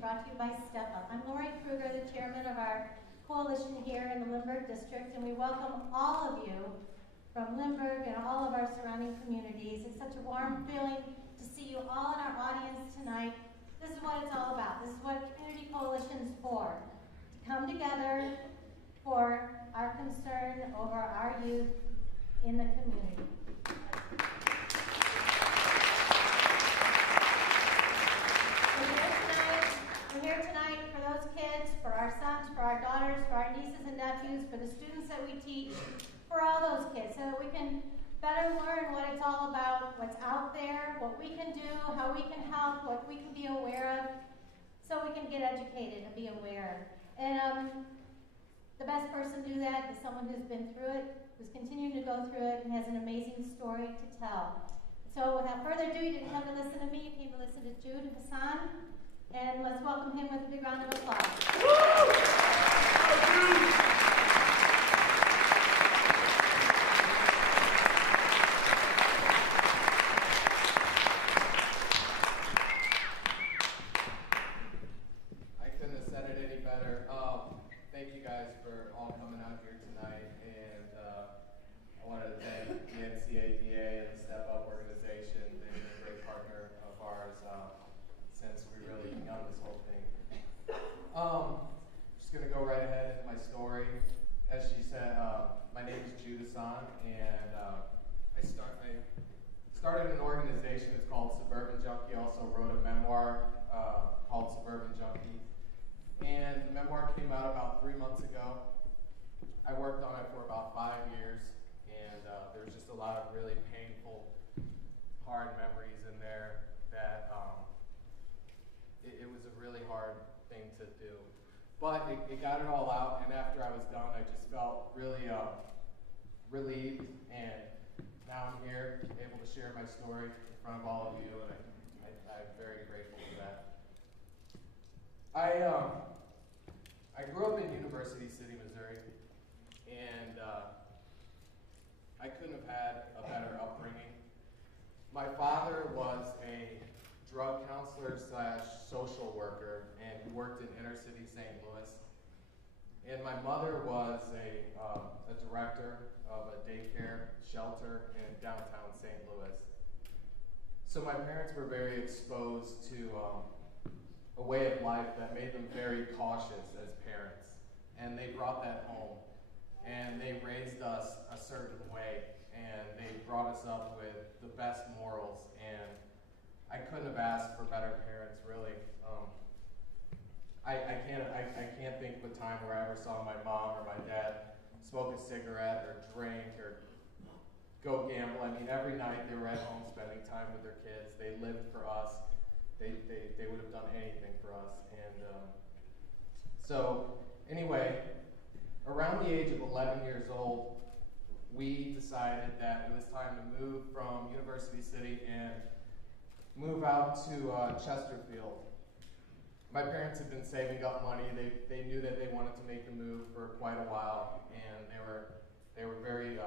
brought to you by Step Up. I'm Lori Kruger, the chairman of our coalition here in the Lindbergh District, and we welcome all of you from Lindbergh and all of our surrounding communities. It's such a warm feeling to see you all in our audience tonight. This is what it's all about. This is what Community Coalition is for. To come together for our concern over our youth in the community. We're here tonight for those kids, for our sons, for our daughters, for our nieces and nephews, for the students that we teach, for all those kids, so that we can better learn what it's all about, what's out there, what we can do, how we can help, what we can be aware of, so we can get educated and be aware. And the best person to do that is someone who's been through it, who's continuing to go through it, and has an amazing story to tell. So without further ado, you didn't come to listen to me, you came to listen to Jude Hassan. And let's welcome him with a big round of applause. I couldn't have said it any better. Thank you guys for all coming out here tonight. And I wanted to thank the NCADA and the Step Up organization. They've been a great partner of ours since we really begun this whole thing. Just going to go right ahead into my story. As she said, my name is Jude Hassan, and I started an organization. It's called Suburban Junky. I also wrote a memoir called Suburban Junky. And the memoir came out about 3 months ago. I worked on it for about 5 years, and there was just a lot of really painful, hard memories in there that it was a really hard thing to do. But it got it all out, and after I was done, I just felt really relieved, and now I'm here, able to share my story in front of all of you, and I'm very grateful for that. I grew up in University City, Missouri, and I couldn't have had a better upbringing. My father was a drug counselor / social worker, and he worked in inner city St. Louis. And my mother was a director of a daycare shelter in downtown St. Louis. So my parents were very exposed to a way of life that made them very cautious as parents. And they brought that home. And they raised us a certain way. And they brought us up with the best morals. And I couldn't have asked for better parents, really. I can't think of a time where I ever saw my mom or my dad smoke a cigarette or drink or go gamble. I mean, every night they were at home spending time with their kids. They lived for us. They would have done anything for us. And so anyway, around the age of 11 years old, we decided that it was time to move from University City and move out to Chesterfield. My parents had been saving up money. They knew that they wanted to make the move for quite a while, and they were very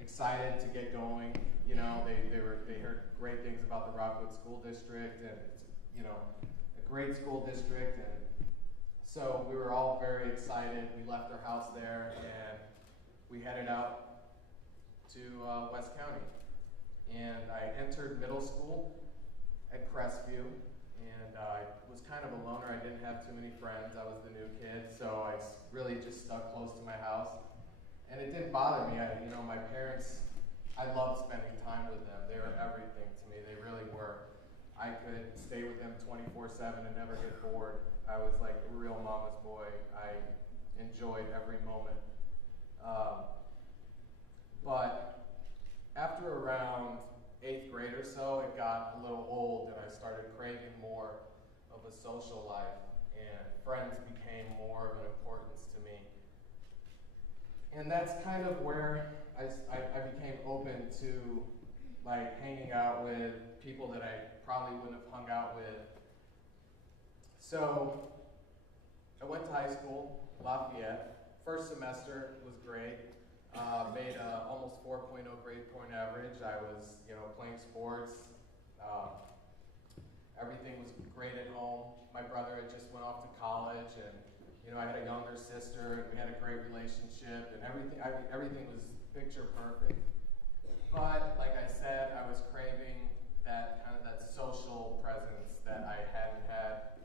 excited to get going. You know, they heard great things about the Rockwood School District, and it's, you know, a great school district, and so we were all very excited. We left our house there, and we headed out to West County, and I entered middle school at Crestview, and I was kind of a loner. I didn't have too many friends. I was the new kid, so I really just stuck close to my house. And it didn't bother me. My parents, I loved spending time with them. They were everything to me. They really were. I could stay with them 24/7 and never get bored. I was like a real mama's boy. I enjoyed every moment. But after around 8th grade or so, it got a little old, and I started craving more of a social life, and friends became more of an importance to me. And that's kind of where I became open to like hanging out with people that I probably wouldn't have hung out with. So I went to high school, Lafayette. First semester was great. Made almost 4.0 grade point average. I was, playing sports. Everything was great at home. My brother had just went off to college, and I had a younger sister, and we had a great relationship, and everything was picture perfect. But like I said, I was craving that social presence that I hadn't had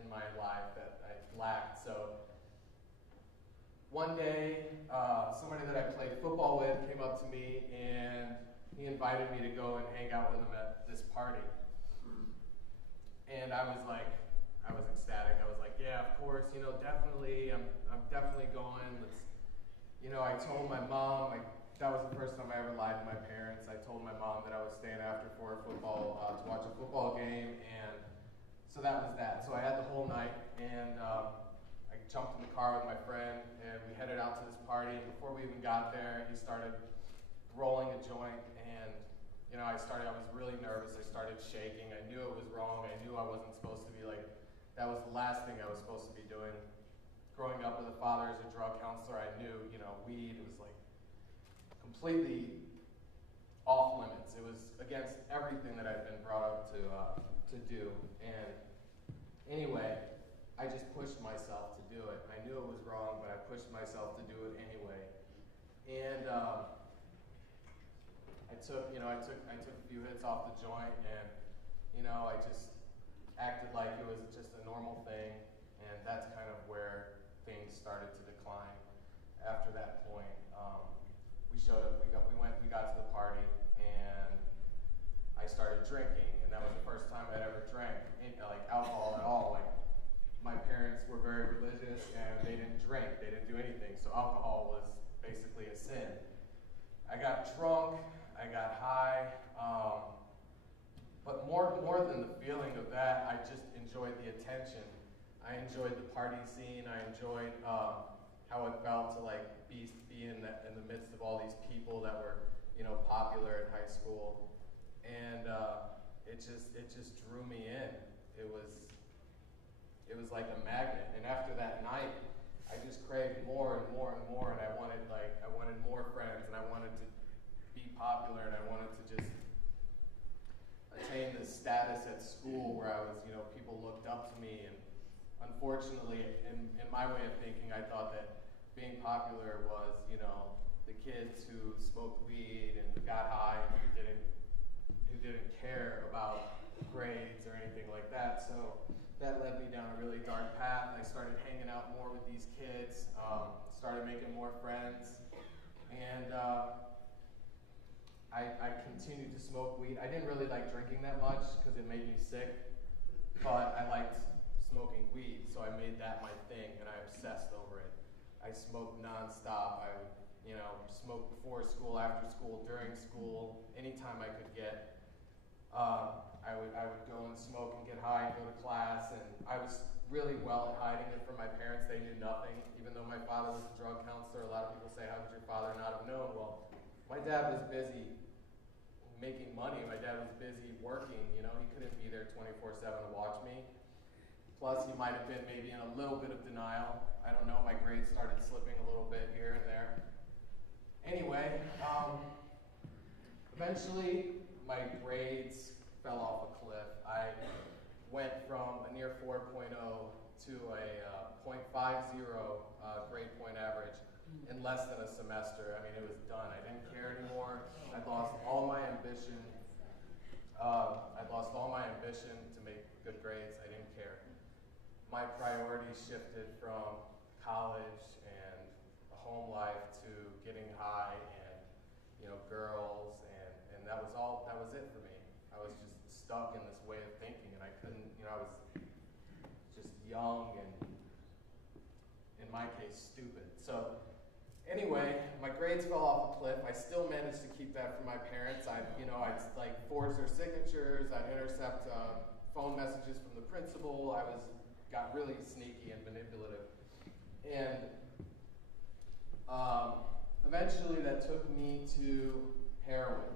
in my life, that I lacked. So one day, somebody that I played football with came up to me, and he invited me to go and hang out with him at this party. And I was ecstatic. I was like, yeah, of course, definitely, I'm definitely going. I told my mom, that was the first time I ever lied to my parents. I told my mom that I was staying after for football, to watch a football game, and so that was that. So I had the whole night, and I jumped in the car with my friend, and we headed out to this party. And before we even got there, he started rolling a joint, and I was really nervous. I started shaking. I knew it was wrong. I knew I wasn't supposed to be that was the last thing I was supposed to be doing. Growing up with a father as a drug counselor, I knew, weed was completely off limits. It was against everything that I'd been brought up to do. And anyway, I just pushed myself to do it. I knew it was wrong, but I pushed myself to do it anyway. And I took a few hits off the joint, and I just acted like it was just a normal thing, and that's kind of where things started to decline. After that point, we showed up. We got to the party, and I started drinking, and that was the first time I'd ever drank alcohol at all. My parents were very religious, and they didn't drink. They didn't do anything, so alcohol was basically a sin. I got drunk. I got high. But more than the feeling of that, I just enjoyed the attention. I enjoyed the party scene. I enjoyed how it felt to be in the midst of all these people that were popular in high school, and it just drew me in. It was like a magnet. And after that night, I just craved more and more and more, and I wanted more friends, and I wanted to be popular, and I wanted to just attain this status at school where I was, people looked up to me. And unfortunately, in my way of thinking, I thought that being popular was, the kids who smoked weed and got high and who didn't care about grades or anything like that. So that led me down a really dark path. I started hanging out more with these kids, started making more friends, and I continued to smoke weed. I didn't really like drinking that much because it made me sick, but I liked smoking weed, so I made that my thing, and I obsessed over it. I smoked nonstop. I would, smoke before school, after school, during school, anytime I could get. I would go and smoke and get high and go to class, and I was really well at hiding it from my parents. They knew nothing, even though my father was a drug counselor. A lot of people say, how could your father not have known? Well, my dad was busy making money. My dad was busy working. He couldn't be there 24/7 to watch me. Plus, he might have been maybe in a little bit of denial. I don't know. My grades started slipping a little bit here and there. Anyway, eventually my grades fell off a cliff. I went from a near 4.0 to a 0.50 grade point average in less than a semester. I mean, it was done. I didn't care anymore. I lost all my ambition. To make good grades. I didn't care. My priorities shifted from college and a home life to getting high and girls, and that was it for me. I was just stuck in this way of thinking, and I couldn't. I was just young and, in my case, stupid. So anyway, my grades fell off a cliff. I still managed to keep that from my parents. I'd forge their signatures. I'd intercept phone messages from the principal. Got really sneaky and manipulative. And eventually that took me to heroin.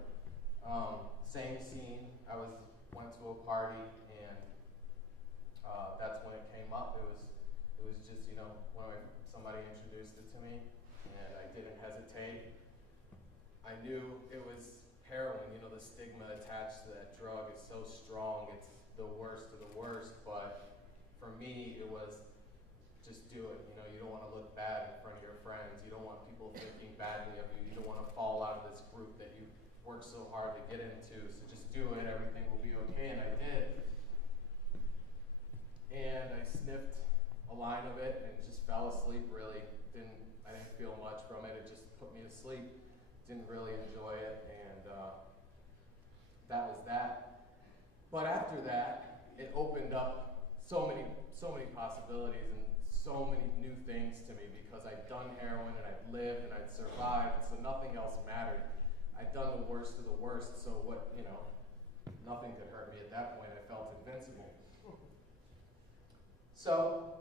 Same scene. I went to a party, and that's when it came up. It was just, somebody introduced it to me, and I didn't hesitate. I knew it was heroin. The stigma attached to that drug is so strong. the worst of the worst, but for me, it was just do it. You know, you don't want to look bad in front of your friends. You don't want people thinking badly of you. You don't want to fall out of this group that you worked so hard to get into. So just do it. Everything will be okay. And I did. And I sniffed a line of it and just fell asleep. Really I didn't feel much from it. It just put me to sleep. Didn't really enjoy it, and that was that. But after that, it opened up so many possibilities and so many new things to me, because I'd done heroin and I'd lived and I'd survived, so nothing else mattered. I'd done the worst of the worst, so nothing could hurt me at that point. I felt invincible. So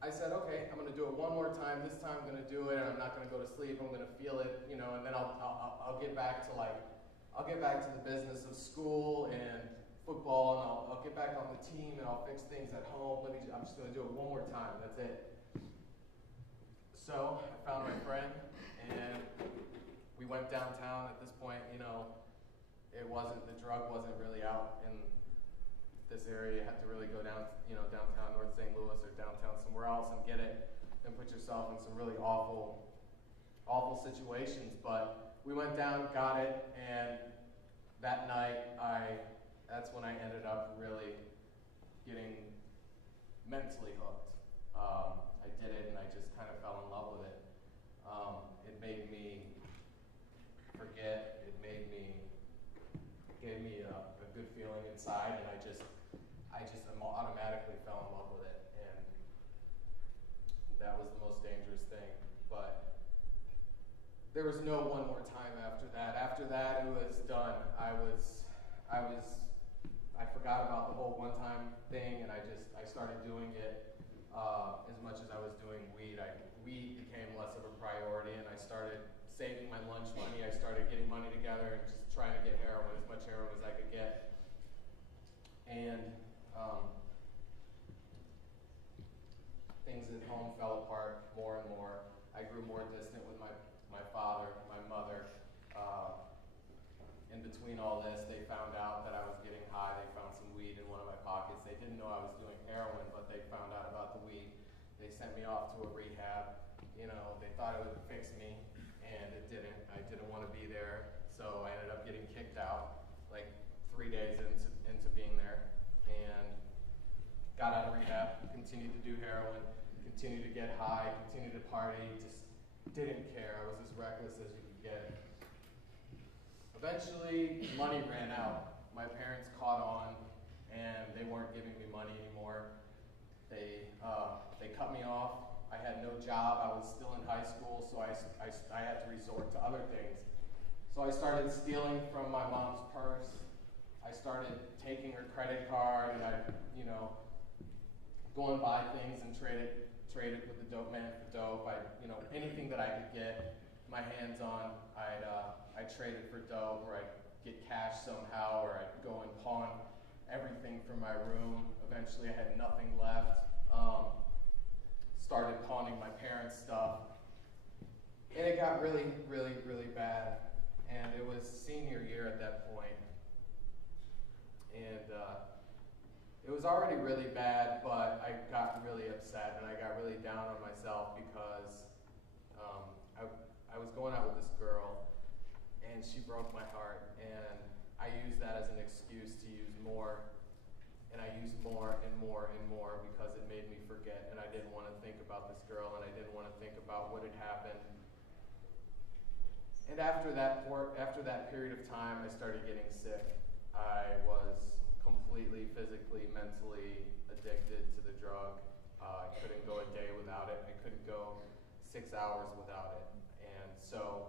I said, okay, I'm going to do it one more time. This time I'm going to do it, and I'm not going to go to sleep. I'm going to feel it, and then I'll get back to the business of school and football, and I'll get back on the team, and I'll fix things at home. I'm just going to do it one more time. That's it. So I found my friend, and we went downtown. At this point, the drug wasn't really out in this area. You had to really go down, downtown North St. Louis or downtown somewhere else and get it, and put yourself in some really awful situations. But we went down, got it, and that night, that's when I ended up really getting mentally hooked. I did it, and I just kind of fell in love with it. It made me forget. It gave me a good feeling inside, and I just automatically fell in love with it, and that was the most dangerous thing. But there was no one more time after that. After that, it was done. I forgot about the whole one-time thing, and I started doing it as much as I was doing weed. Weed became less of a priority, and I started saving my lunch money. I started getting money together and just trying to get heroin, as much heroin as I could get. And things at home fell apart more and more. I grew more distant with my father, my mother. In between all this, they found out that I was getting high. They found some weed in one of my pockets. They didn't know I was doing heroin, but they found out about the weed. They sent me off to a rehab. They thought it would fix me, and it didn't. I didn't want to be there, so I ended up getting kicked out like 3 days into being there, and got out of rehab, continued to do heroin, continued to get high, continued to party, just didn't care. I was as reckless as you could get. Eventually, money ran out. My parents caught on, and they weren't giving me money anymore. They cut me off. I had no job. I was still in high school, so I had to resort to other things. So I started stealing from my mom's purse. I started taking her credit card, and I'd go and buy things and trade it with the dope man for dope. Anything that I could get my hands on, I'd trade it for dope, or I'd get cash somehow, or I'd go and pawn everything from my room. Eventually, I had nothing left. Started pawning my parents' stuff, and it got really, really, really bad. And it was senior year at that point, and it was already really bad, but I got really upset, and I got really down on myself because I was going out with this girl, and she broke my heart, and I used that as an excuse to use more, and I used more and more and more because it made me forget, and I didn't want to think about this girl, and I didn't want to think about what had happened. And after that period of time, I started getting sick. I was completely physically, mentally addicted to the drug. I couldn't go a day without it. I couldn't go 6 hours without it. And so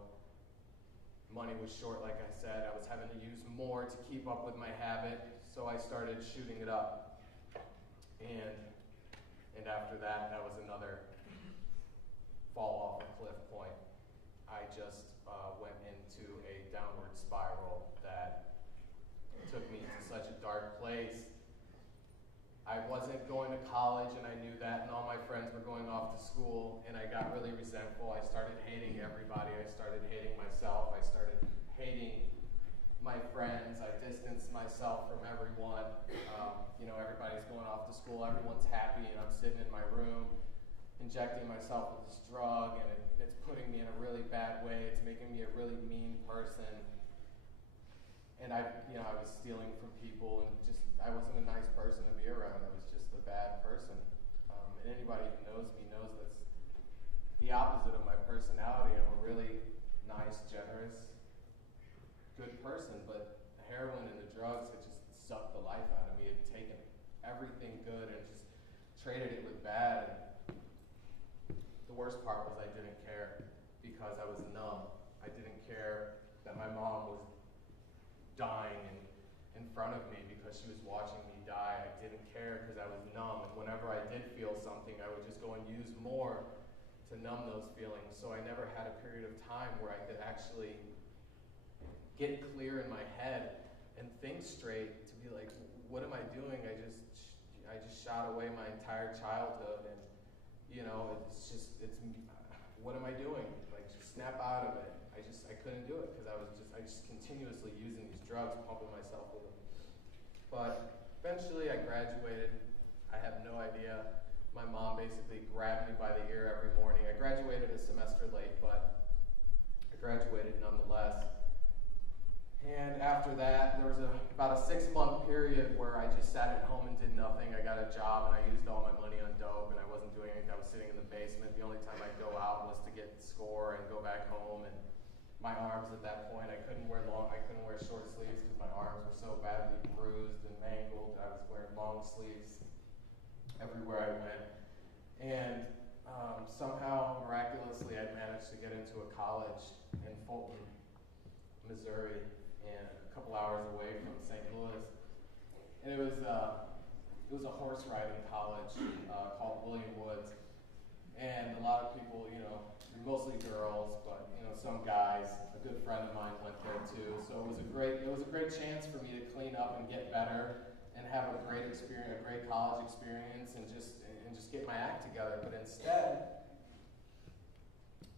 money was short, like I said. I was having to use more to keep up with my habit, so I started shooting it up. And after that was another fall off a cliff point. I just went into a downward spiral that took me to such a dark place. I wasn't going to college, and I knew that, and all my friends were going off to school, and I got really resentful. I started hating everybody. I started hating myself. I started hating my friends. I distanced myself from everyone. everybody's going off to school, everyone's happy, and I'm sitting in my room injecting myself with this drug, and it's putting me in a really bad way. It's making me a really mean person. And I was stealing from people, and I wasn't a nice person to be around. I was just a bad person. And anybody who knows me knows that's the opposite of my personality. I'm a really nice, generous, good person, but the heroin and the drugs had just sucked the life out of me. It had taken everything good and just traded it with bad. And the worst part was I didn't care because I was numb. I didn't care that my mom was dying in front of me because she was watching me die. I didn't care because I was numb. And whenever I did feel something, I would just go and use more to numb those feelings. So I never had a period of time where I could actually get clear in my head and think straight to be like, what am I doing? I just shot away my entire childhood, and what am I doing? Like, just snap out of it. I couldn't do it because I just continuously using these drugs, pumping myself with them. But eventually I graduated. I have no idea. My mom basically grabbed me by the ear every morning. I graduated a semester late, but I graduated nonetheless. And after that, there was about a 6-month period where I just sat at home and did nothing. I got a job and I used all my money on dope, and I wasn't doing anything. I was sitting in the basement. The only time I'd go out was to get score and go back home. And my arms at that point, I couldn't wear short sleeves because my arms were so badly bruised and mangled. I was wearing long sleeves everywhere I went. And somehow, miraculously, I managed to get into a college in Fulton, Missouri, and a couple hours away from St. Louis. And it was a horse riding college called William Woods. And a lot of people, mostly girls, but some guys. A good friend of mine went there too. So it was a great chance for me to clean up and get better and have a great experience, a great college experience, and just get my act together. But instead,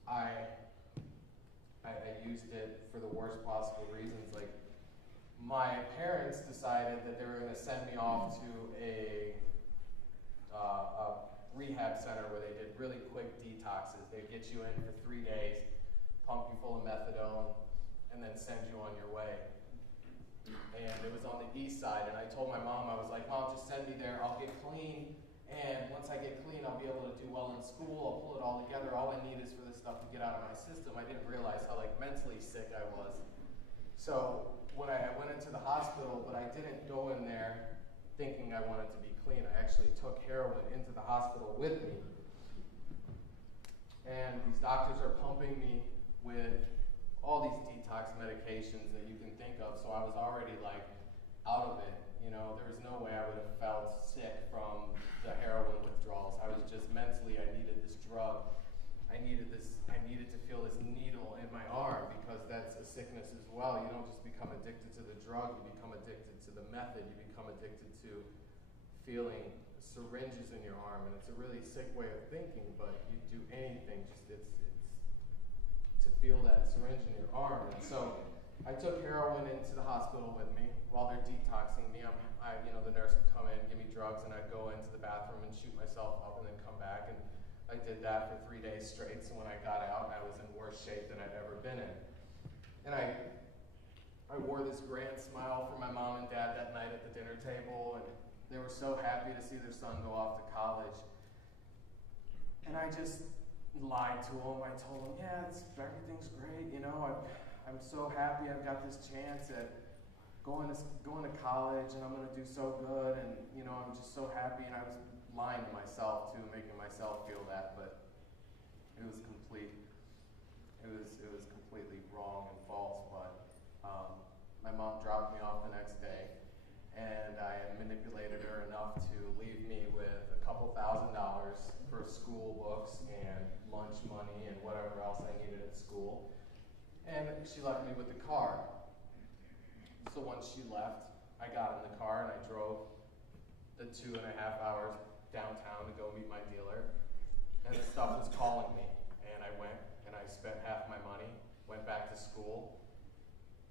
I used it for the worst possible reasons. Like, my parents decided that they were going to send me off to a rehab center where they did really quick detoxes. They'd get you in for 3 days, pump you full of methadone, and then send you on your way. And it was on the east side, and I told my mom, I was like, Mom, just send me there, I'll get clean, and once I get clean, I'll be able to do well in school, I'll pull it all together, all I need is for this stuff to get out of my system. I didn't realize how mentally sick I was. So when I went into the hospital, but I didn't go in there thinking I wanted to be clean. I actually took heroin into the hospital with me. And these doctors are pumping me with all these detox medications that you can think of, so I was already out of it. There was no way I would have felt sick from the heroin withdrawals. I was just mentally, I needed this drug. I needed to feel this needle in my arm because that's a sickness as well. You don't just become addicted to the drug, you become addicted to the method, you become addicted to feeling syringes in your arm, and it's a really sick way of thinking, but you do anything, it's to feel that syringe in your arm. And so I took heroin into the hospital with me while they're detoxing me. The nurse would come in, give me drugs, and I'd go into the bathroom and shoot myself up and then come back. And I did that for 3 days straight, so when I got out, I was in worse shape than I'd ever been in. And I wore this grand smile for my mom and dad that night at the dinner table, and they were so happy to see their son go off to college. And I just lied to them. I told them, yeah, everything's great, I'm so happy I've got this chance at going to college, and I'm going to do so good, and I'm just so happy. And I was lying to myself too, making myself feel that, but it was completely wrong and false. But my mom dropped me off the next day, and I had manipulated her enough to leave me with a couple $1,000 for school books and lunch money and whatever else I needed at school. And she left me with the car. So once she left, I got in the car and I drove the 2.5 hours downtown to go meet my dealer. And the stuff was calling me. And I went and I spent half my money, went back to school,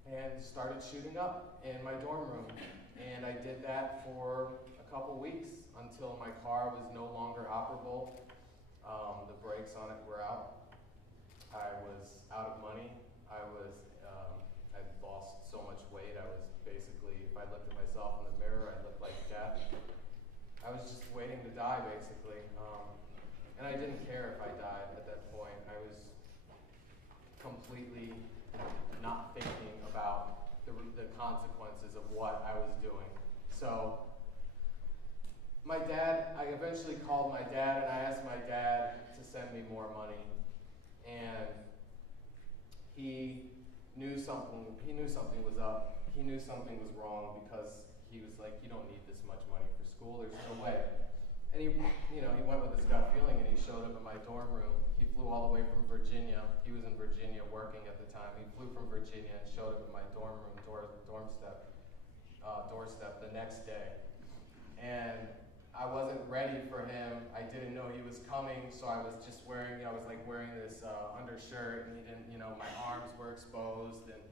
and started shooting up in my dorm room. And I did that for a couple weeks until my car was no longer operable. The brakes on it were out. I was out of money. I'd lost so much weight. I was basically, if I looked at myself in the mirror, I looked like death. I was just waiting to die, basically. And I didn't care if I died at that point. I was completely not thinking about the consequences of what I was doing. So I eventually called my dad, and I asked my dad to send me more money. And he knew something was up. He knew something was wrong, because he was like, you don't need this much money for school, there's no way. And he went with his gut feeling, and he showed up at my dorm room. He flew all the way from Virginia. He was in Virginia working at the time. He flew from Virginia and showed up at my dorm room doorstep the next day. And I wasn't ready for him. I didn't know he was coming, so I was just wearing this undershirt, and he didn't, my arms were exposed. And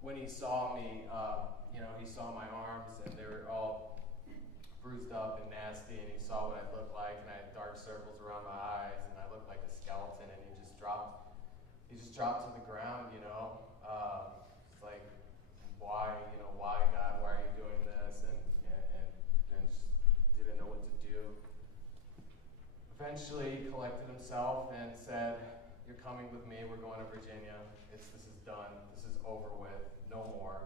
when he saw me, he saw my arms, and they were all bruised up and nasty, and he saw what I looked like, and I had dark circles around my eyes, and I looked like a skeleton, and he just dropped to the ground, it's like, why, God, why are you doing this, and just didn't know what to do. Eventually, he collected himself and said, you're coming with me, we're going to Virginia, this is done, this is over with, no more.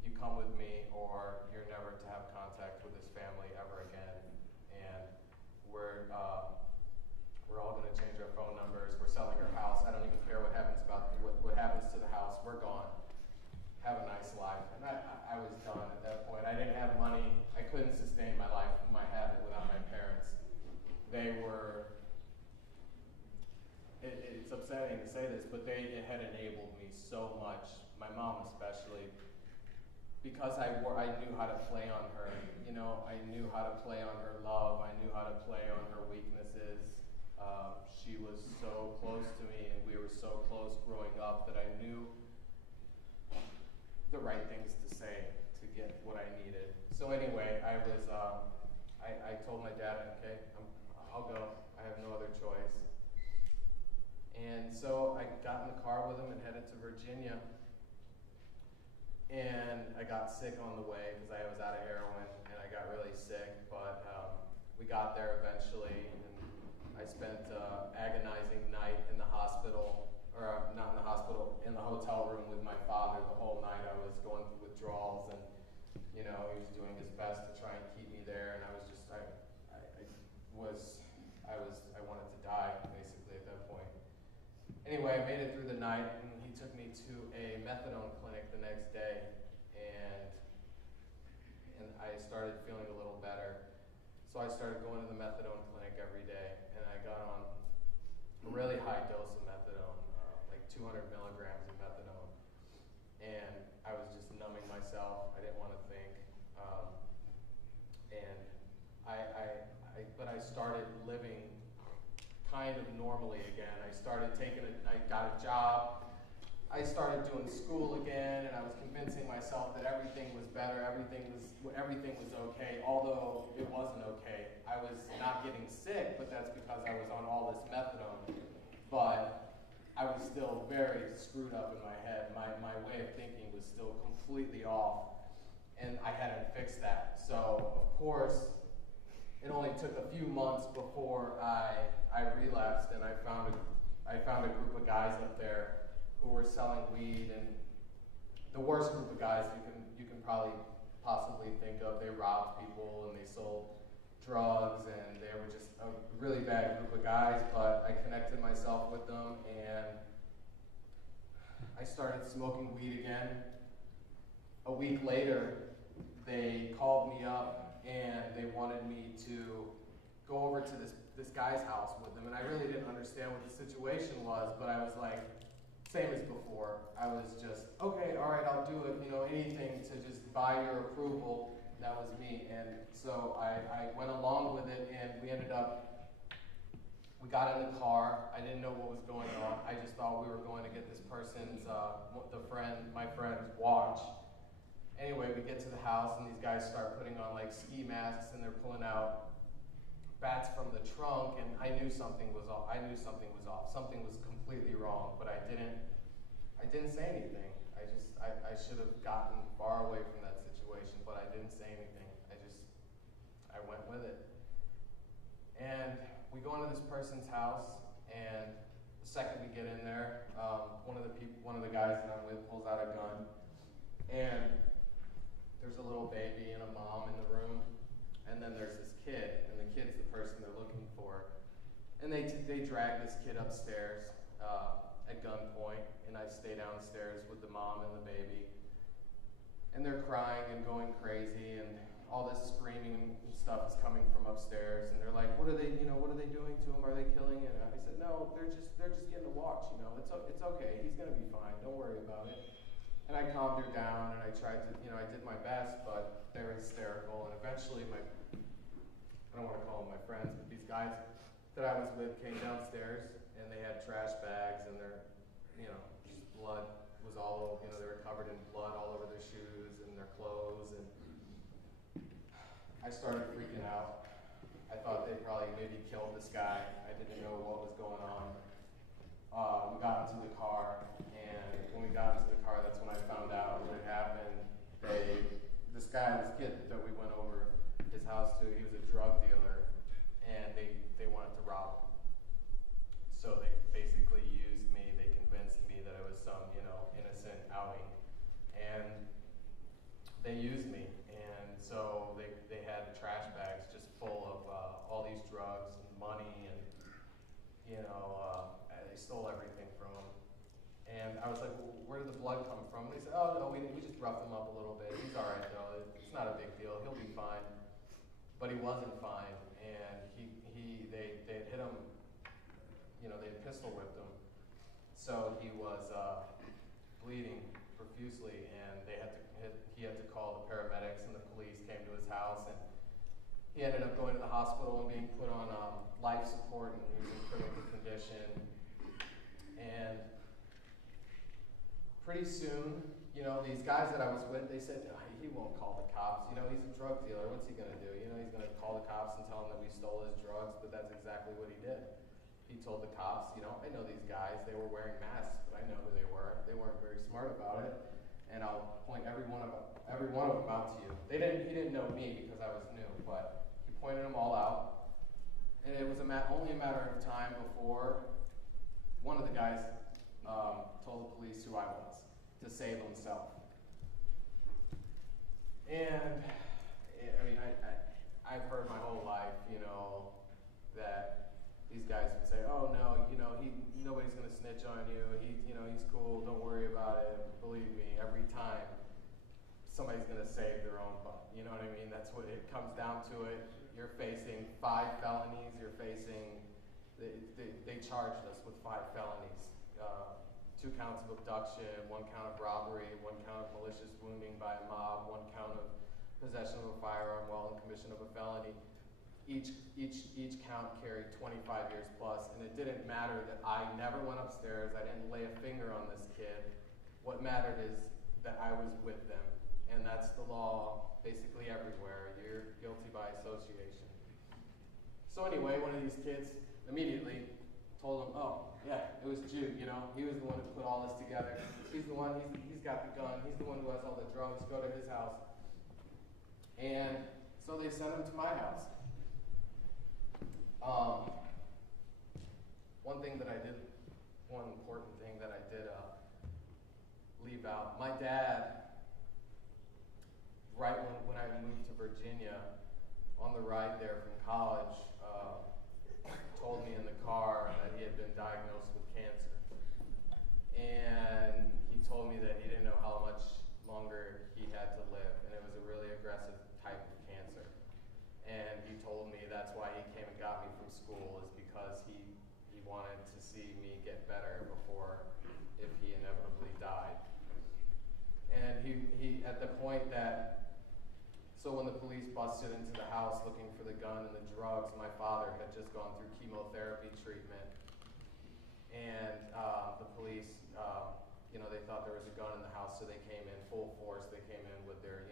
You come with me, or you're never to have contact with this family ever again. And we're all going to change our phone numbers. We're selling our house. I don't even care what happens to the house. We're gone. Have a nice life. And I was done at that point. I didn't have money. I couldn't sustain my life, my habit without my parents. They were. It's upsetting to say this, but it had enabled me so much. My mom especially. Because I knew how to play on her, I knew how to play on her love, I knew how to play on her weaknesses. She was so close to me, and we were so close growing up that I knew the right things to say to get what I needed. So anyway, I told my dad, okay, I'll go. I have no other choice. And so I got in the car with him and headed to Virginia. And I got sick on the way because I was out of heroin, and I got really sick, but we got there eventually, and I spent an agonizing night in the hospital, or not in the hospital, in the hotel room with my father the whole night. I was going through withdrawals, and he was doing his best to try and keep me there, and I was just, I wanted to die, basically, at that point. Anyway, I made it through the night, and he took me to a methadone clinic the next day, and I started feeling a little better. So I started going to the methadone clinic every day, and I got on a really high dose of methadone, like 200 milligrams of methadone, and I was just numbing myself. I didn't want to think, but I started living kind of normally again. I got a job, I started doing school again, and I was convincing myself that everything was better, everything was okay, although it wasn't okay. I was not getting sick, but that's because I was on all this methadone. But I was still very screwed up in my head. My way of thinking was still completely off, and I hadn't fixed that. So, of course, it only took a few months before I relapsed, and I found a group of guys up there who were selling weed, and the worst group of guys you can probably possibly think of. They robbed people, and they sold drugs, and they were just a really bad group of guys, but I connected myself with them, and I started smoking weed again. A week later, they called me up, and they wanted me to go over to this guy's house with them, and I really didn't understand what the situation was, but I was like, same as before. I was just, okay, all right, I'll do it, anything to just buy your approval. That was me. And so I went along with it, and we got in the car. I didn't know what was going on. I just thought we were going to get this person's, my friend's watch. Anyway, we get to the house and these guys start putting on like ski masks and they're pulling out bats from the trunk, and I knew something was off. Something was completely wrong, but I didn't say anything. I should have gotten far away from that situation, but I didn't say anything. I went with it. And we go into this person's house, and the second we get in there, one of the guys that I'm with pulls out a gun, and there's a little baby and a mom in the room, and then there's this kid, and the kid's the person they're looking for. And they drag this kid upstairs at gunpoint, and I stay downstairs with the mom and the baby. And they're crying and going crazy, and all this screaming and stuff is coming from upstairs. And they're like, what are they doing to him? Are they killing him? And I said, no, they're just getting a watch. It's okay. He's gonna be fine. Don't worry about it. And I calmed her down, and I tried to, I did my best, but they were hysterical. And eventually, I don't want to call them my friends, but these guys that I was with came downstairs, and they had trash bags, and their, just blood was all over, they were covered in blood all over their shoes and their clothes, and I started freaking out. I thought they probably maybe killed this guy. I didn't know what was going on. We got into the car, and when we got into the car, that's when I found out what had happened. This kid that we went over his house to, he was a drug dealer, and they wanted to rob him. So they basically used me. They convinced me that it was some, innocent outing, and they used me. And so they had trash bags just full of all these drugs and money, and they stole everything from him. And I was like, well, where did the blood come from? They said, oh no, we just roughed him up a little bit. He's all right though. It's not a big deal. He'll be fine. But he wasn't fine, and they had hit him. They had pistol whipped him. So he was bleeding profusely, and he had to call the paramedics, and the police came to his house, and he ended up going to the hospital and being put on life support, and he was in critical condition. And pretty soon, these guys that I was with, they said, no, he won't call the cops. He's a drug dealer. What's he going to do? He's going to call the cops and tell them that we stole his drugs, but that's exactly what he did. He told the cops, I know these guys. They were wearing masks, but I know who they were. They weren't very smart about it, and I'll point every one of them out to you. He didn't know me because I was new, but he pointed them all out, and it was only a matter of time before one of the guys told the police who I was to save himself. And I've heard my whole life, that these guys would say, "Oh no, nobody's gonna snitch on you. He's cool. Don't worry about it. Believe me, every time somebody's gonna save their own butt." You know what I mean? That's what it comes down to. It. You're facing 5 felonies. You're facing. They charged us with 5 felonies. 2 counts of abduction, 1 count of robbery, 1 count of malicious wounding by a mob, 1 count of possession of a firearm while in commission of a felony. Each count carried 25 years plus, and it didn't matter that I never went upstairs. I didn't lay a finger on this kid. What mattered is that I was with them, and that's the law basically everywhere. You're guilty by association. So anyway, one of these kids immediately told him, "Oh, yeah, it was Jude, he was the one who put all this together. He's the one, he's got the gun, he's the one who has all the drugs, go to his house." And so they sent him to my house. One important thing that I did leave out, my dad, right when I moved to Virginia, on the ride there from college, told me in the car that he had been diagnosed with cancer. And he told me that he didn't know how much longer he had to live, and it was a really aggressive type of cancer. And he told me that's why he came and got me from school, is because he wanted to see me get better before, if he inevitably died. And he at the point that, so when the police busted into the house looking for the gun and the drugs, my father had just gone through chemotherapy treatment. And the police, they thought there was a gun in the house, so they came in full force. They came in with their,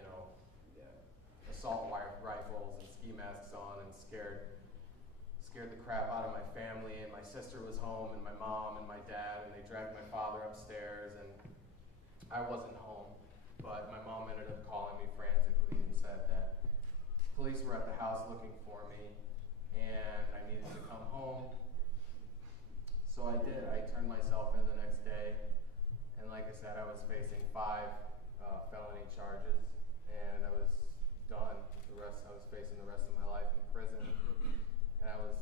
assault rifles and ski masks on and scared the crap out of my family. And my sister was home, and my mom and my dad, and they dragged my father upstairs, and I wasn't home. But my mom ended up calling me frantically and said that police were at the house looking for me, and I needed to come home. So I did. I turned myself in the next day, and like I said, I was facing 5 felony charges, and I was done. I was facing the rest of my life in prison, and I was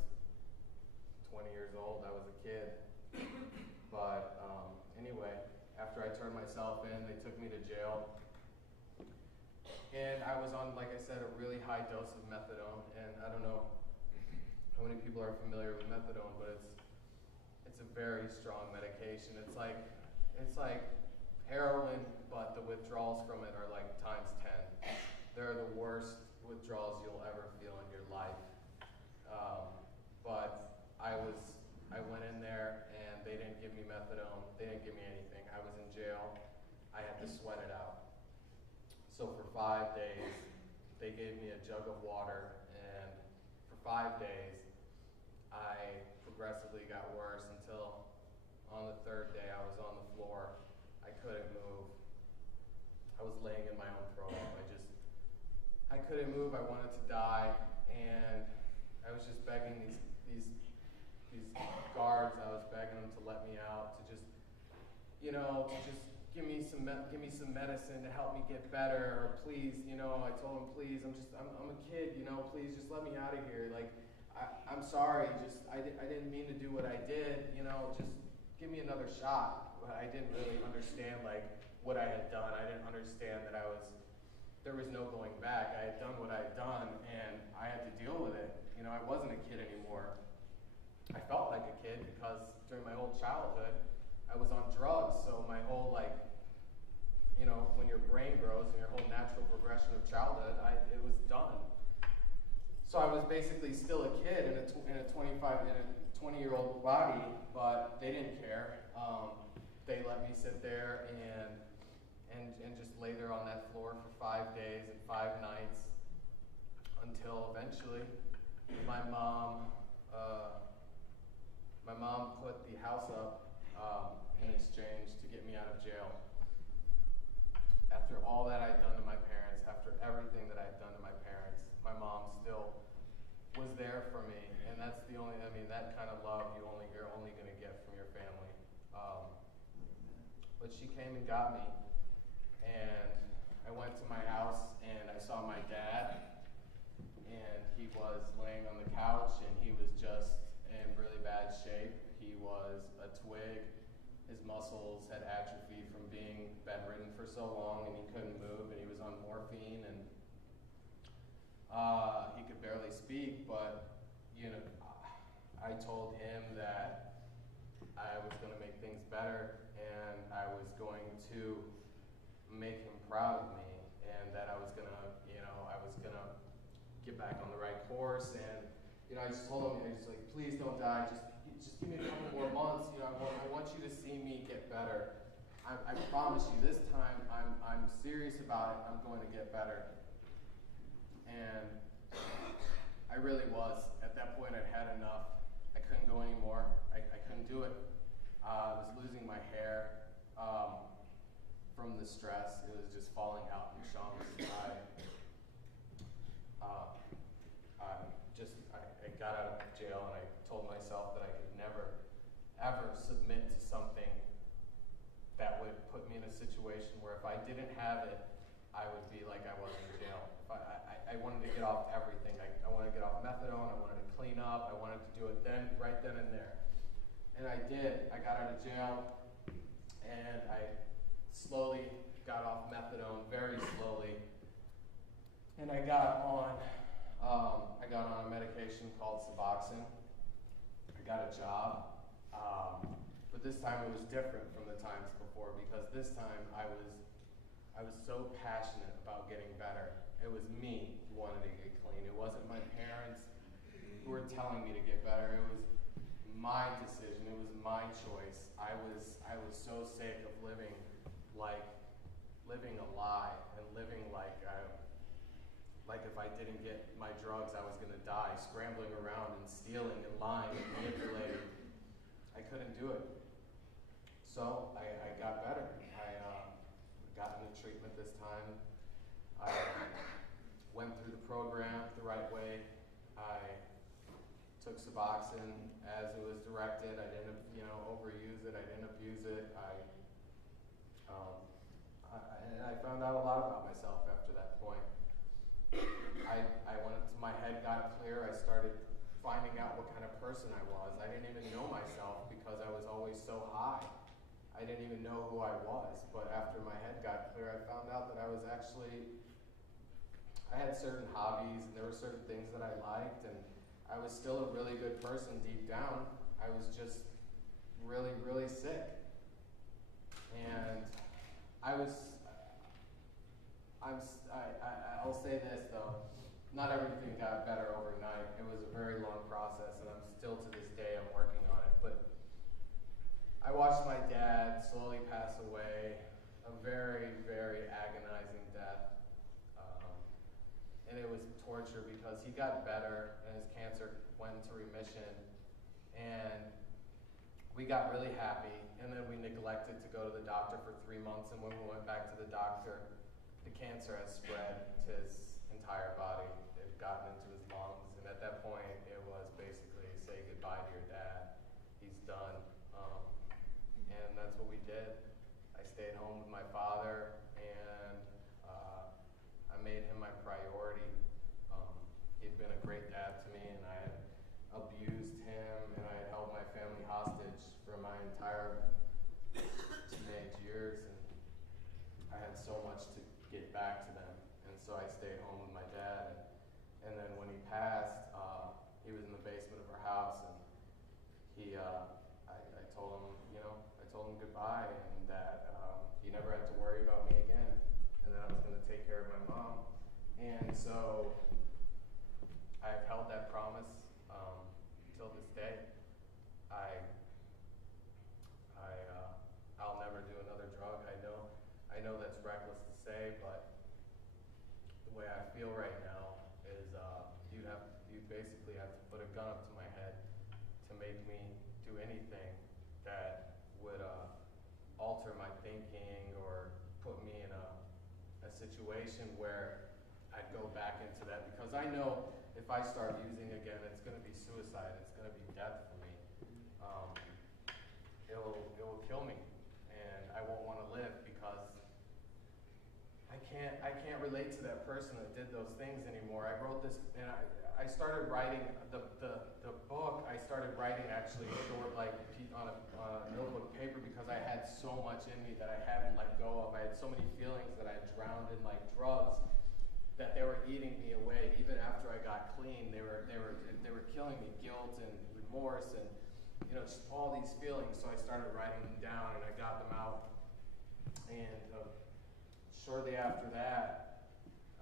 20 years old. I was a kid. But anyway, after I turned myself in, they took me to jail, and I was on, like I said, a really high dose of methadone. And I don't know how many people are familiar with methadone, but it's a very strong medication. It's like heroin, but the withdrawals from it are like times 10. They're the worst withdrawals you'll ever feel in your life. But I went in there, and they didn't give me methadone. They didn't give me anything. I was in jail. I had to sweat it out. So for 5 days, they gave me a jug of water, and for 5 days, I progressively got worse until on the 3rd day, I was on the floor. I couldn't move. I was laying in my own throw up. I couldn't move. I wanted to die, and I was just begging these guards. I was begging them to let me out, to just give me some medicine to help me get better, or please, I told them, please, I'm a kid, please just let me out of here. Like, I'm sorry, I didn't mean to do what I did, just give me another shot. But I didn't really understand what I had done. I didn't understand that there was no going back. I had done what I had done, and I had to deal with it. I wasn't a kid anymore. I felt like a kid because during my whole childhood, I was on drugs. So my whole, when your brain grows and your whole natural progression of childhood, it was done. So I was basically still a kid in a 20-year-old body, but they didn't care. They let me sit there and just lay there on that floor for 5 days and 5 nights until eventually my mom put the house up in exchange to get me out of jail. After all that I'd done to my parents, after everything that I'd done to my parents, my mom still was there for me, and that's that kind of love you're only going to get from your family. But she came and got me, and I went to my house, and I saw my dad, and he was laying on the couch, and he was just in really bad shape. He was a twig. His muscles had atrophied from being bedridden for so long, and he couldn't move, and he was on morphine, and he could barely speak. But I told him that I was going to make things better, and I was going to make him proud of me, and that I was gonna get back on the right course. And I just told him, please don't die. Just give me a couple more months. I want you to see me get better. I promise you, this time I'm serious about it. I'm going to get better. And I really was. At that point, I'd had enough. I couldn't go anymore. I couldn't do it. I was losing my hair from the stress. It was just falling out in chunks. I got out of jail, and I told myself that I could never, ever submit to something that would put me in a situation where if I didn't have it, I would be like I was in jail. I wanted to get off everything. I wanted to get off methadone. I wanted to clean up. I wanted to do it right then and there. And I did. I got out of jail, and I slowly got off methadone, very slowly. And I got on a medication called Suboxone. I got a job, but this time it was different from the times before, because this time I was so passionate about getting better. It was me who wanted to get clean. It wasn't my parents who were telling me to get better. It was my decision. It was my choice. I was so sick of living a lie and living like if I didn't get my drugs, I was going to die, scrambling around and stealing and lying and manipulating. I couldn't do it. So I got better. I got into treatment this time. I went through the program the right way. I took Suboxone as it was directed. I didn't, overuse it. I didn't abuse it. And I found out a lot about myself after that point. I went into my head, got clear. I started finding out what kind of person I was. I didn't even know myself because I was always so high. I didn't even know who I was. But after my head got clear, I found out that I had certain hobbies and there were certain things that I liked, and I was still a really good person deep down. I was just really, really sick. And I'll say this though, not everything got better overnight. It was a very long process, and I'm still to this day, I'm working on it. But I watched my dad slowly pass away, a very, very agonizing death. And it was torture because he got better and his cancer went into remission. And we got really happy, and then we neglected to go to the doctor for 3 months, and when we went back to the doctor, the cancer has spread to his entire body. It had gotten into his lungs, and at that point, it was basically say goodbye to your dad. He's done. And that's what we did. I stayed home with my father, and I made him my priority. He'd been a great dad to me, and I had abused him, and I had held my family hostage for my entire teenage years, and I had so much to get back to them, and so I stayed home with my dad, and then when he passed, he was in the basement of our house, and I told him goodbye, and that he never had to worry about me again, and that I was going to take care of my mom, and so I've held that promise till this day. I'll never do another drug. I know that's reckless to say, but the way I feel right now is you basically have to put a gun up to my head to make me do anything that would alter my thinking or put me in a situation where I'd go back into that, because I know if I start using again, it's going to be suicide. It's going to be death for me. It will kill me, and I won't want to live because I can't relate to that person that did those things anymore. I wrote this, and I started writing the book. I started writing actually short, like on a notebook paper, because I had so much in me that I hadn't let go of. I had so many feelings that I had drowned in like drugs, that they were eating me away. Even after I got clean, they were killing me. Guilt and remorse and just all these feelings. So I started writing them down, and I got them out. And shortly after that,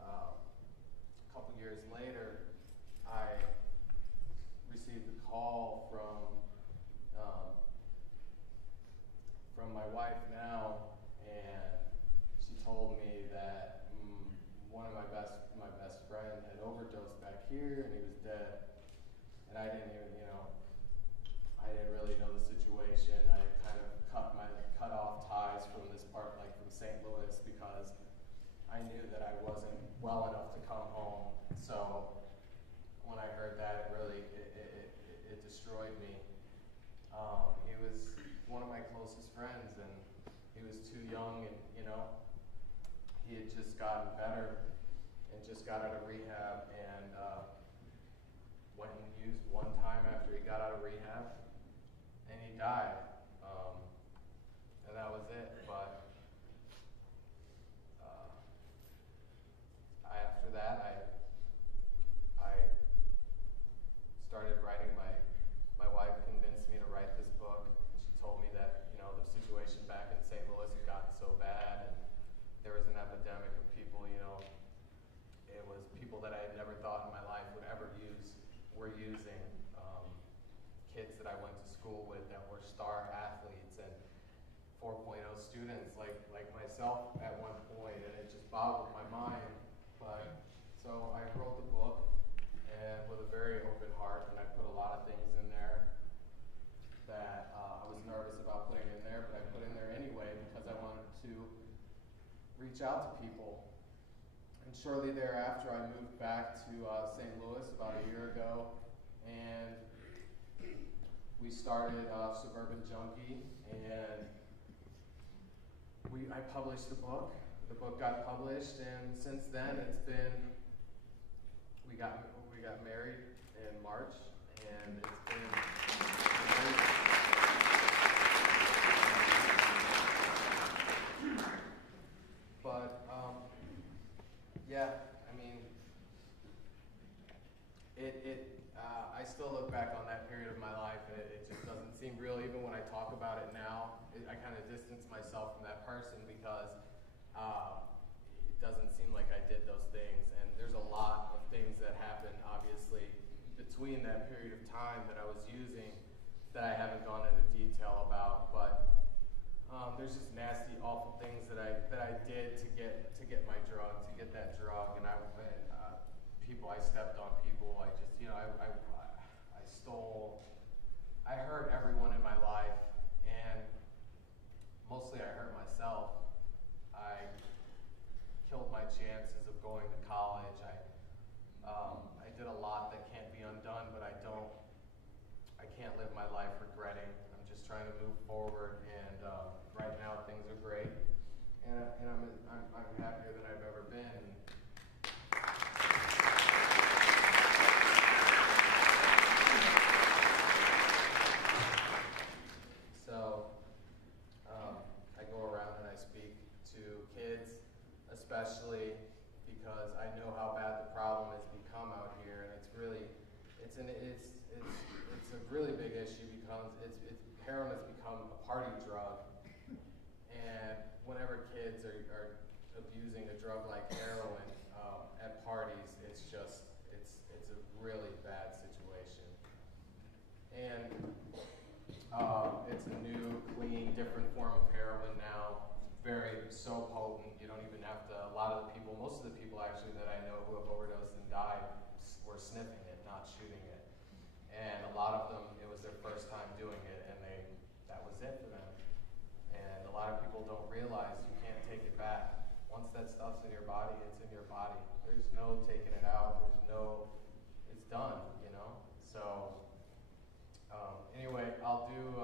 a couple years later, I received a call from my wife now, and she told me that one of my best friend had overdosed back here, and he was dead. And I didn't really know the situation. I had kind of cut off ties from this part, like from St. Louis, because I knew that I wasn't well enough to come home. So when I heard that, it destroyed me. He was one of my closest friends, and he was too young, and he had just gotten better and just got out of rehab, and went and used one time after he got out of rehab, and he died. And that was it. But after that, I started writing. My wife convinced me to write this book. She told me that the situation back in St. Louis had gotten so bad, and there was an epidemic of people. It was people that I had never thought in my life would ever use were using. Kids that I went to school with that were star athletes and 4.0 students like myself at one point, and it just boggled my mind. But so I wrote the book, and with a very open heart, and I put a lot of things in there that I was nervous about putting in there, but I put in there anyway because I wanted to reach out to people. And shortly thereafter, I moved back to St. Louis about a year ago, and we started Suburban Junky, and I published the book. The book got published, and since then it's been, we got married in March, and it's been but yeah, I mean, I still look back on that period of my life, and it just doesn't seem real. Even when I talk about it now, I kind of distance myself from that person because it doesn't seem like I did those things. And there's a lot of things that happened, obviously, between that period of time that I was using that I haven't gone into detail about. But there's just nasty, awful things that I did to get my drug, to get that drug, and I stepped on people. I just, I stole. I hurt everyone in my life, and mostly I hurt myself. I killed my chances of going to college. I did a lot that can't be undone, but I can't live my life regretting. I'm just trying to move forward, and right now things are great, and I'm happier than I've ever been. So I go around and I speak to kids, especially because I know how bad the problem has become out here, and it's a really big issue because heroin has become a party drug, and whenever kids are abusing a drug like heroin at parties, it's a really bad situation. And it's a new, clean, different form of heroin now. So potent, you don't even have to, most of the people actually that I know who have overdosed and died were sniffing it, not shooting it. And a lot of them, it was their first time doing it, and that was it for them. And a lot of people don't realize you can't take it back. Once that stuff's in your body, it's in your body. There's no taking it out. It's done, So, anyway, I'll do